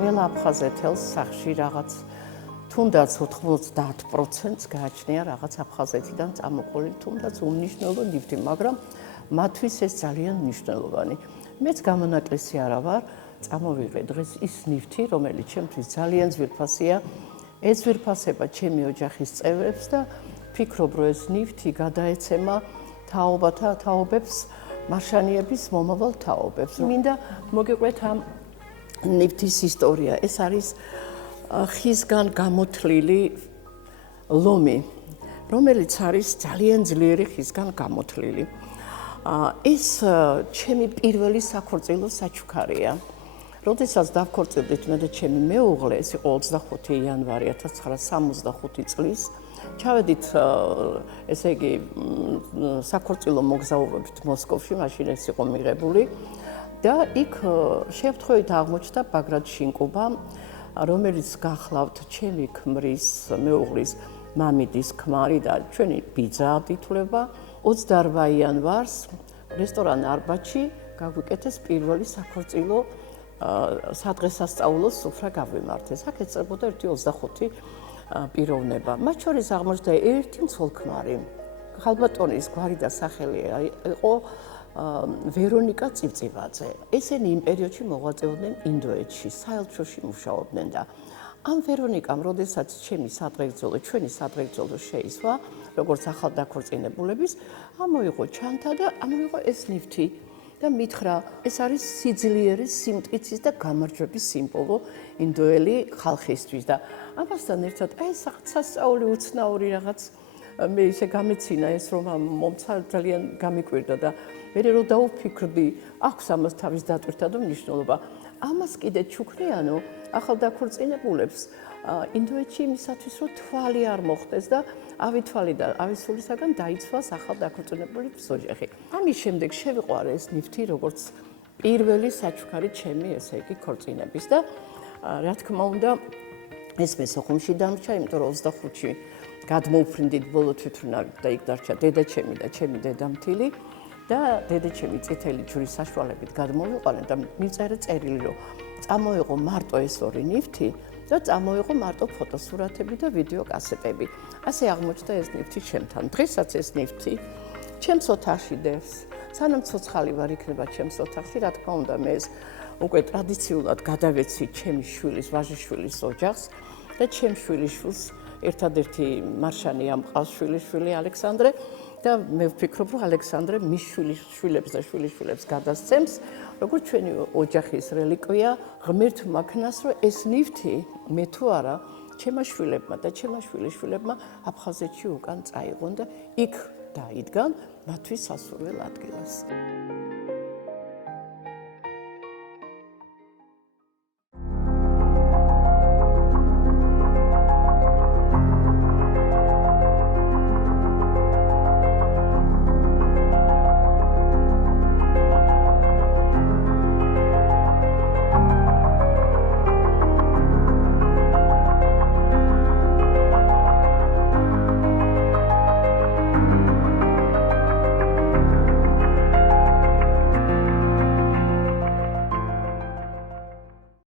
ყველა აფხაზეთელს სახში რაღაც თუნდაც 90%-ს გააჩნია რაღაც აფხაზეთიდან წამოყოლილი, თუნდაც უმნიშვნელო ნივთი, მაგრამ მათთვის ეს ძალიან მნიშვნელოვანი. მეც გამონაკლისი არა ვარ, წამოვიღე დღეს ის ნივთი, რომელიც ჩემთვის ძალიან ძვირფასია. ეს ძვირფასება ჩემი ოჯახის წევრებს და ფიქრობ, რომ ეს ნივთი გადაეცემა თაობათა თაობებს, მარშანიების მომავალ თაობებს. მინდა მოგიყვეთ ამ ნივთის ისტორია. ეს არის ხისგან გამოთლილი ლომი, რომელიც არის ძალიან ძლიერი ხისგან გამოთლილი. ეს ჩემი პირველი საქორწილო საჩუქარია. როდესაც დავქორწილდით მე და ჩემი მეუღლე, ეს იყო 25 იანვარი 1965 წლის, ჩავედით ესე იგი საქორწილო მოგზაურობით მოსკოვში, მაშინ ეს იყო მიღებული და იქ შევთხოვით აღმოჩნდა ბაგრატ შინკუბა, რომელიც გახლავთ ჩემი ქმრის, მეუღლის მამიდის ქმარი და ჩვენი ბიძა ითვლება. 28 იანვარს რესტორან არბათში გაგვიკეთეს პირველი საქორწილო სადღესასწაულო სუფრა გავიმართეს. აქ ეწებოდა ერთი 25 პიროვნება. მათ შორის აღმოჩნდა ერთი მცოლ-ქმარი. ხალბატონის გვარი და სახელი იყო ვერონიკა წივწივაძე. ესენი იმ პერიოდში მოღვაწეობდნენ ინდოეთში, საელჩოში მუშაობდნენ და ამ ვერონიკამ, როდესაც ჩვენი სადღეგრძელო შეისვა, როგორც ახალ დაქორწინებულების, ამოიღო ჩანთა და ამოიღო ეს ნივთი და მითხრა, ეს არის სიძლიერის, სიმტკიცის და გამარჯვების სიმბოლო ინდოელი ხალხისთვის და ამასთან ერთად აი ეს სასწაული უცნაური რაღაც მე ისე გამეცინა ეს რომ მომცა ძალიან გამიკვირდა და მე რო დაუფიქრდი, აქვს ამას თავის დატვირთვა და მნიშვნელობა. ამას კიდე ჩუქნიანო ახალ დაქორწინებულებს ინდოეთში იმისათვის რომ თვალი არ მოხდეს და ავithვალი და ავისულისაგან დაიცვას ახალ დაქორწინებულების ოჯახი. ამის შემდეგ შევიყვარე ეს ნივთი როგორც პირველი საჩუქარი ჩემი ესე იგი ქორწინების და რა თქმა უნდა ეს მე სოხუმში დამრჩა, იმიტომ რომ 25-ში გადმოუფრინდით ბოლო თვითმფრინავით და იქ დარჩა დედაჩემი და ჩემი დედამთილი და დედაჩემი წითელი ჯვრის საშუალებით გადმოვიყვანენ და მიწერე წერილი რომ წამოიღო მარტო ეს ორი ნივთი და წამოიღო მარტო ფოტოსურათები და ვიდეო კასეტები. ასე აღმოჩნდა ეს ნივთი ჩემთან. დღესაც ეს ნივთი ჩემს ოთახში დევს. სანამ ცოცხალი ვარ იქნება ჩემს ოთახში, რა თქმა უნდა მე ეს უკვე ტრადიციულად გადავეცი ჩემი შვილის, ვაჟიშვილის ოჯახს და ჩემ შვილიშვილს ერთადერთი მარშანი ამ ყავს შვილიშვილი ალექსანდრე და მე ვფიქრობ, რომ ალექსანდრე მის შვილიშვილებს და შვილიშვილებს გადასცემს, როგორც ჩვენი ოჯახის რელიკვია, ღმერთ მაქნას, რომ ეს ნივთი მე თუ არა, ჩემმა შვილებმა და ჩემმა შვილიშვილებმა აფხაზეთში უკან წაიღონ და იქ დაიდგან მათთვის სასურველ ადგილას.